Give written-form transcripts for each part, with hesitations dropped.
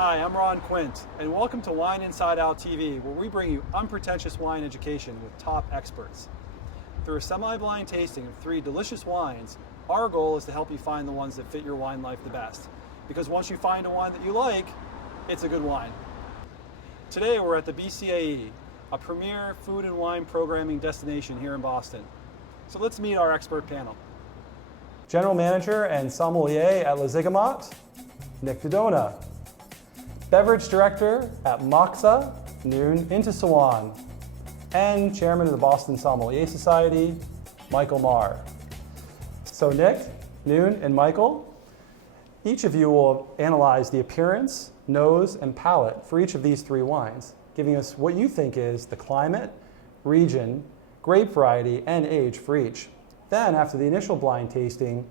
Hi, I'm Ron Quint, and welcome to Wine Inside Out TV, where we bring you unpretentious wine education with top experts. Through a semi-blind tasting of 3 delicious wines, our goal is to help you find the ones that fit your wine life the best. Because once you find a wine that you like, it's a good wine. Today we're at the BCAE, a premier food and wine programming destination here in Boston. So let's meet our expert panel. General Manager and Sommelier at La Zigamat, Nick Dodona. Beverage Director at Moxa, Noon Intisawan. And Chairman of the Boston Sommelier Society, Michael Marr. So Nick, Noon, and Michael, each of you will analyze the appearance, nose, and palate for each of these 3 wines, giving us what you think is the climate, region, grape variety, and age for each. Then, after the initial blind tasting,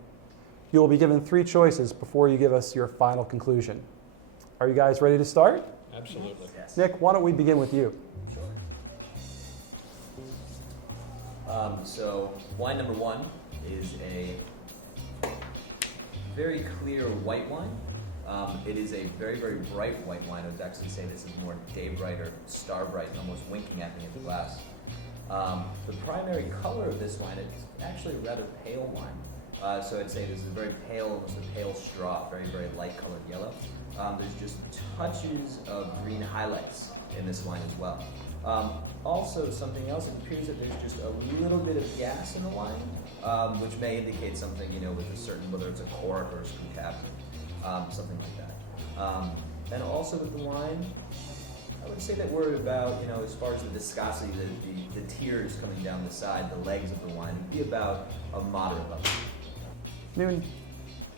you will be given 3 choices before you give us your final conclusion. Are you guys ready to start? Absolutely. Yes. Nick, why don't we begin with you? Sure. So wine number 1 is a very clear white wine. It is a very, very bright white wine. I would actually say this is more day bright or star bright, almost winking at me in the glass. The primary color of this wine is actually a rather pale wine. So I'd say this is a very pale, almost a pale straw, very, very light colored yellow. There's just touches of green highlights in this wine as well. Also, something else, it appears that there's just a little bit of gas in the wine, which may indicate something, with a certain, whether it's a cork or a screw cap, something like that. And also with the wine, I would say that we're about, as far as the viscosity, the tears coming down the side, the legs of the wine, would be about a moderate level. Noon,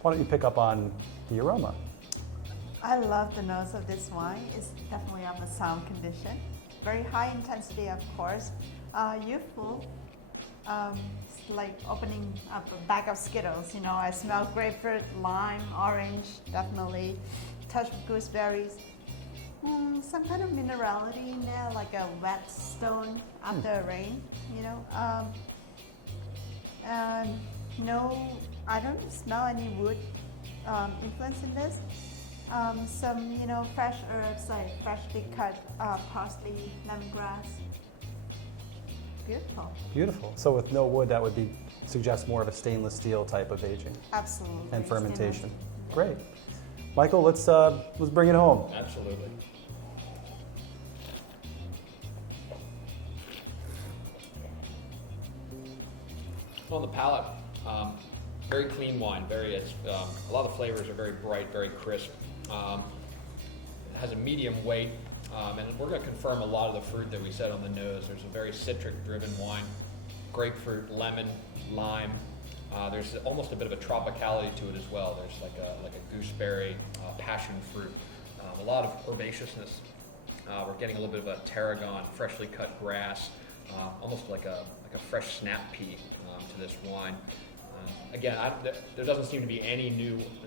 why don't you pick up on the aroma? I love the nose of this wine. It's definitely of a sound condition. Very high intensity, of course. Youthful. It's like opening up a bag of Skittles. I smell grapefruit, lime, orange, definitely. Touch of gooseberries. Some kind of minerality in there, like a wet stone after a rain. And no, I don't smell any wood influence in this. Some, fresh herbs like freshly cut parsley, lemongrass. Beautiful. Beautiful. So with no wood, that would suggest more of a stainless steel type of aging. Absolutely. And fermentation. Great. Michael, let's bring it home. Absolutely. On the palate, very clean wine. A lot of the flavors are very bright, very crisp. It has a medium weight, and we're going to confirm a lot of the fruit that we said on the nose. There's a very citric-driven wine, grapefruit, lemon, lime. There's almost a bit of a tropicality to it as well. There's like a gooseberry, passion fruit, a lot of herbaceousness. We're getting a little bit of a tarragon, freshly cut grass, almost like a fresh snap pea to this wine. Again, there doesn't seem to be any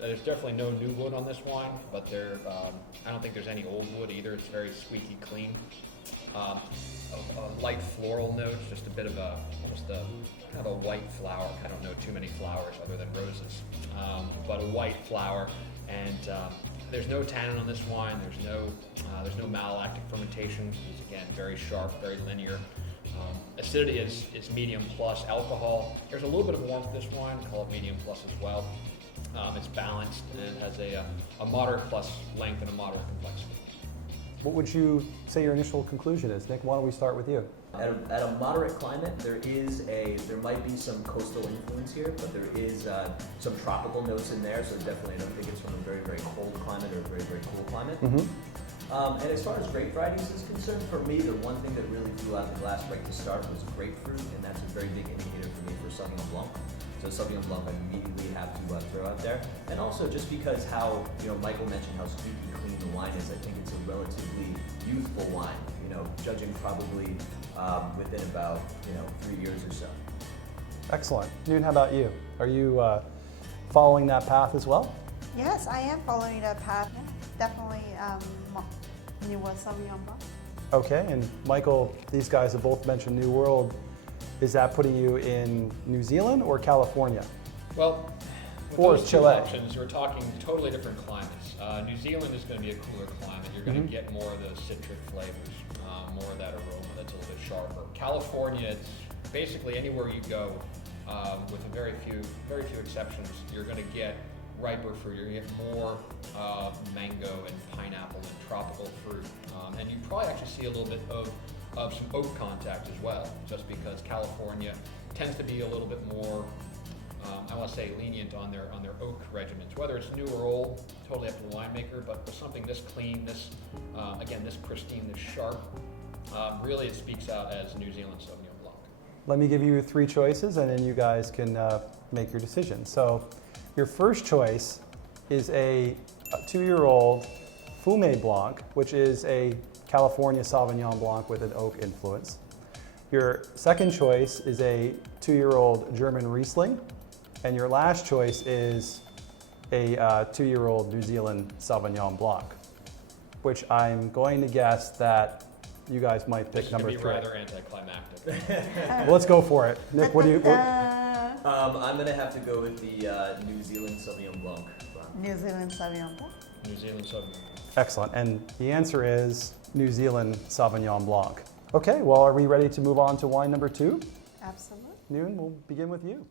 there's definitely no new wood on this wine, but I don't think there's any old wood either. It's very squeaky clean. A light floral note, just a bit of almost a kind of a white flower. I don't know too many flowers other than roses, but a white flower. And there's no tannin on this wine. There's no malolactic fermentation. It's again very sharp, very linear. Acidity is medium plus. Alcohol, there's a little bit of warmth in this wine, call it medium plus as well. It's balanced and has a moderate plus length and a moderate complexity. What would you say your initial conclusion is? Nick, why don't we start with you? At a moderate climate, there might be some coastal influence here, but there is some tropical notes in there, so definitely I don't think it's from a very, very cold climate or a very, very cool climate. Mm-hmm. And as far as grape varieties is concerned, for me, the one thing that really flew out of the glass right to start was grapefruit, and that's a very big indicator for me for Sauvignon Blanc. So Sauvignon Blanc I immediately have to throw out there. And also just because how, Michael mentioned how squeaky clean the wine is, I think it's a relatively youthful wine, judging probably within about, 3 years or so. Excellent. Noon, how about you? Are you following that path as well? Yes, I am following that path. Definitely newer Sauvignon Blanc. Okay, and Michael, these guys have both mentioned New World. Is that putting you in New Zealand or California? Well, With Or those two Chile. options, we're talking totally different climates. New Zealand is going to be a cooler climate. You're going to get more of those citric flavors, more of that aroma that's a little bit sharper. California, it's basically anywhere you go, with a very few exceptions, you're going to get riper fruit. You're going to get more mango and pineapple and tropical fruit, and you probably actually see a little bit of some oak contact as well, just because California tends to be a little bit more, I want to say, lenient on their oak regimens. Whether it's new or old, totally up to the winemaker, but with something this clean, this again, this pristine, this sharp, really it speaks out as New Zealand Sauvignon Blanc. Let me give you 3 choices, and then you guys can make your decision. So your first choice is a 2-year-old Fumé Blanc, which is a California Sauvignon Blanc with an oak influence. Your second choice is a 2-year-old German Riesling. And your last choice is a 2-year-old New Zealand Sauvignon Blanc, which I'm going to guess that you guys might pick number 3. This is going to be rather anticlimactic. Well, let's go for it. Nick, what do you? I'm going to have to go with the New Zealand Sauvignon Blanc. New Zealand Sauvignon Blanc. New Zealand Sauvignon. Excellent. And the answer is New Zealand Sauvignon Blanc. Okay, well, are we ready to move on to wine number 2? Absolutely. Noon, we'll begin with you.